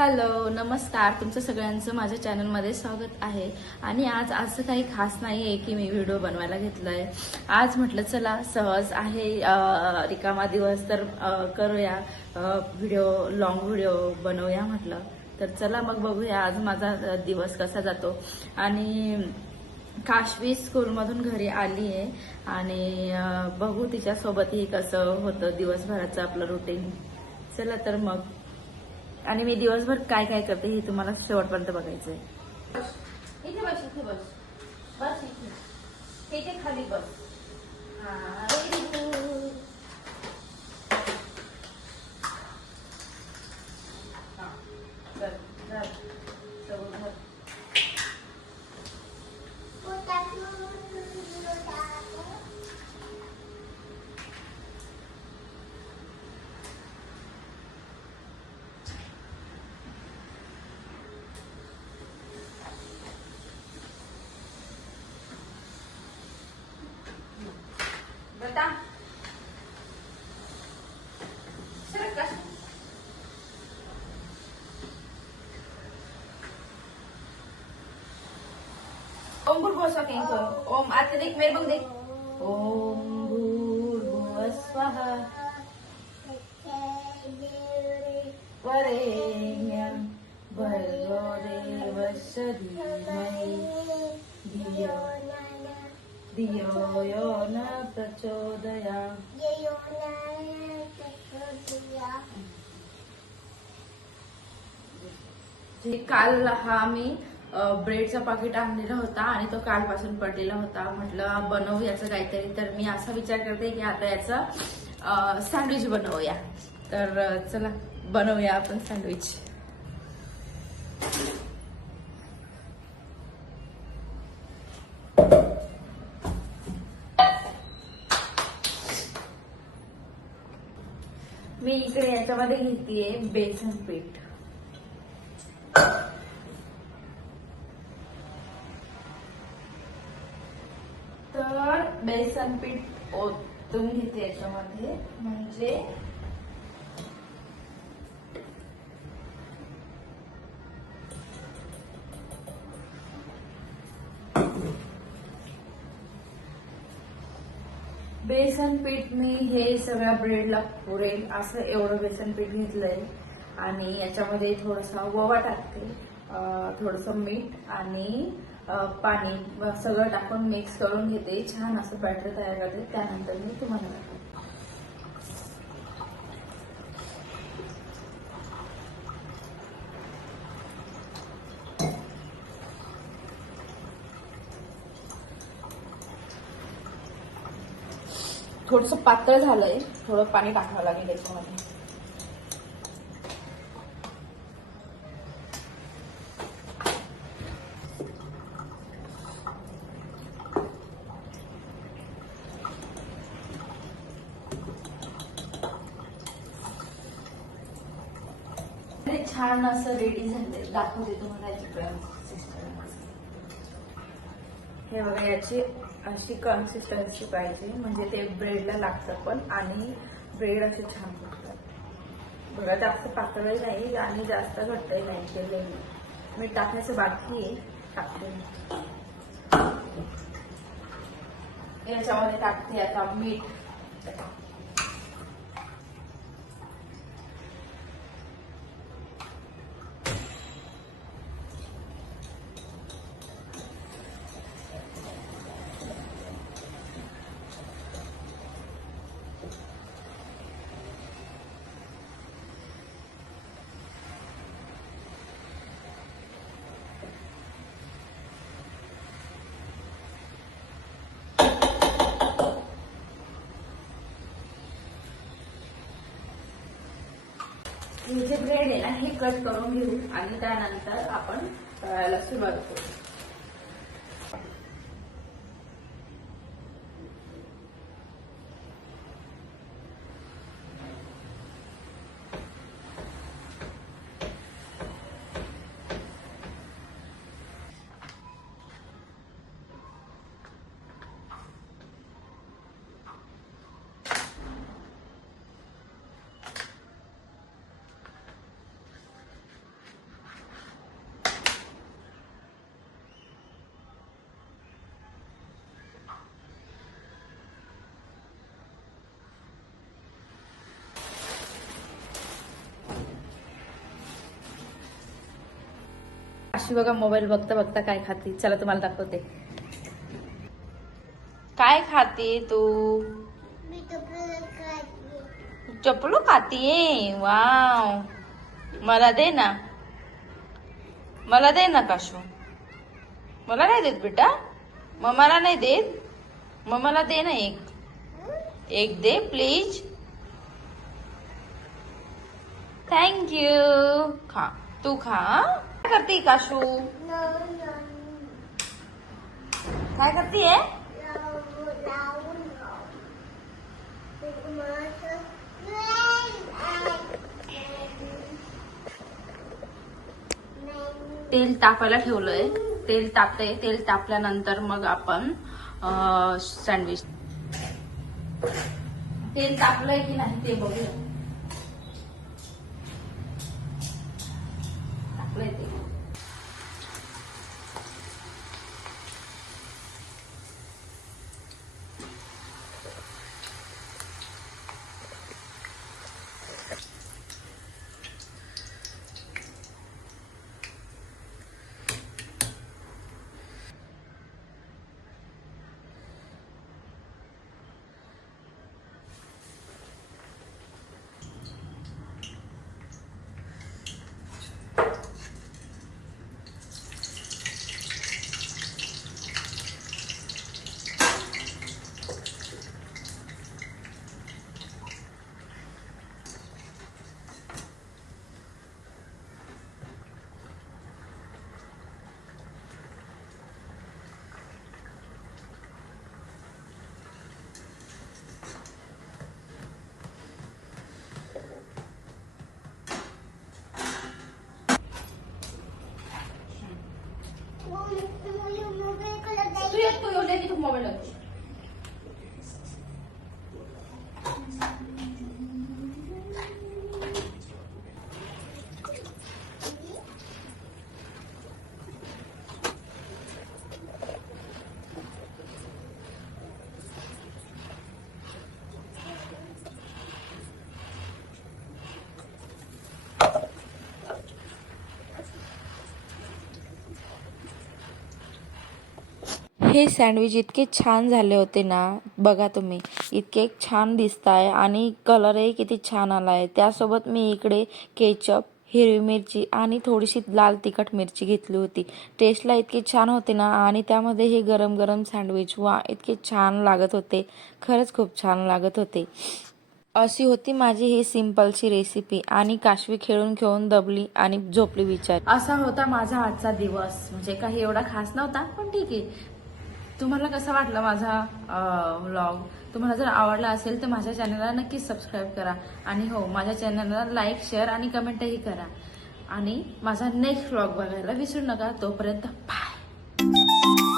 Hello, नमस्कार. तुमचं सगळ्यांचं माझ्या चॅनलमध्ये स्वागत आहे. आणि आज असं काही खास नाही आहे की मी व्हिडिओ बनवायला घेतलाय. आज म्हटलं चला सहज आहे, रिकामा दिवस तर करूया व्हिडिओ, लॉंग व्हिडिओ बनवूया म्हटलं. तर चला मग बघूया आज माझा दिवस कसा जातो. आणि काशवी स्कूलमधून घरी आली आहे आणि बघू तिच्यासोबतही कसं होतं दिवसभराचं आपलं रुटीन. चला तर मग. आणि मी दिवसभर काय काय करते हे तुम्हाला शेवटपर्यंत बघायचंय. इथे बस, इथे बस, बस इथे, इथे खाली बस. हा, very good. हा, चल, चल, चल, चल. बेटा सरक का. ओम भूर्भुवः स्वः. ओम आता देख मेरे बघ देख. ओम भूर्भुवः स्वः वरेण्यं भर्गो देवस्य धीमहि धियो यो न प्रचोदयात्. काल हा मी ब्रेडचा पाकिट आणलेला होता आणि तो कालपासून पडलेला होता. म्हटलं बनवू याचं काहीतरी. तर मी असा विचार करते की आता याचा सँडविच बनवूया. तर चला बनवूया आपण सँडविच. मी इकडे याच्यामध्ये घेतलीये बेसन पीठ. तर बेसन पीठ ओतून घेते याच्यामध्ये. म्हणजे बेसन पीठ मी हे सगळ्या ब्रेडला पुरेल असं एवढं बेसन पीठ घेतलंय. आणि याच्यामध्ये थोडासा ओवा टाकते, थोडंसं मीठ आणि पाणी सगळं टाकून मिक्स करून घेते. छान असं बॅटर तयार करते. त्यानंतर मी तुम्हाला दाखवते. थोडंसं पातळ झालंय, थोडं पाणी टाकावं लागेल याच्यामध्ये. छान असं रेडी झालंय. दाखवते तुम्हाला याची कन्सिस्टन्सी. हे बघा, याची अशी कन्सिस्टन्सी पाहिजे म्हणजे ते ब्रेडला लागतं पण आणि ब्रेड असे छान फुटतात. बघा, जास्त पातळही नाही आणि जास्त घट्टही नाही केले. मी टाकायचं बाकी आहे, टाकते. याच्यामध्ये टाकते आता मीठ. हे जे ब्रेड आहे ना हे कट करून घेऊ आणि त्यानंतर आपण तळायला सुरुवात करू. अशी बघा मोबाईल बघता बघता काय खाते, चला तुम्हाला दाखवते. काय खाते तू? चपलू खातीये. वाव, मला दे ना, मला दे ना काशू. मला नाही देत बेटा, मग मला नाही देत, मग मला दे ना एक दे प्लीज. Thank you. खा, तू खा. काय करते काशू? काय करतीये? तेल तापायला ठेवलंय, तेल तापते. तेल तापल्यानंतर मग आपण सँडविच. तेल तापलंय की नाही ते बघूया. तापलंय ते. मोबाईल हे सँडविच इतके छान झाले होते ना, बघा तुम्ही, इतके छान दिसताय आणि कलरही किती छान आलाय. त्यासोबत मी इकडे केचप, हिरवी मिरची आणि थोडीशी लाल तिखट मिरची घेतली होती. टेस्टला इतके छान होते ना, आणि त्यामध्ये हे गरम गरम सँडविच, वा इतके छान लागत होते. खरंच खूप छान लागत होते. अशी होती माझी ही सिंपलची रेसिपी. आणि काशवी खेळून खेळून दबली आणि झोपली बिचारी. असा होता माझा आजचा दिवस. म्हणजे काही एवढा खास नव्हता, पण ठीक आहे. तुम्हाला कसा वाटला माझा व्लॉग? तुम्हाला जर आवडला असेल तर माझ्या चॅनलला नक्कीच सबस्क्राईब करा. आणि हो, माझ्या चॅनलला लाईक, शेअर आणि कमेंटही करा. आणि माझा नेक्स्ट व्लॉग बघायला विसरू नका. तोपर्यंत बाय.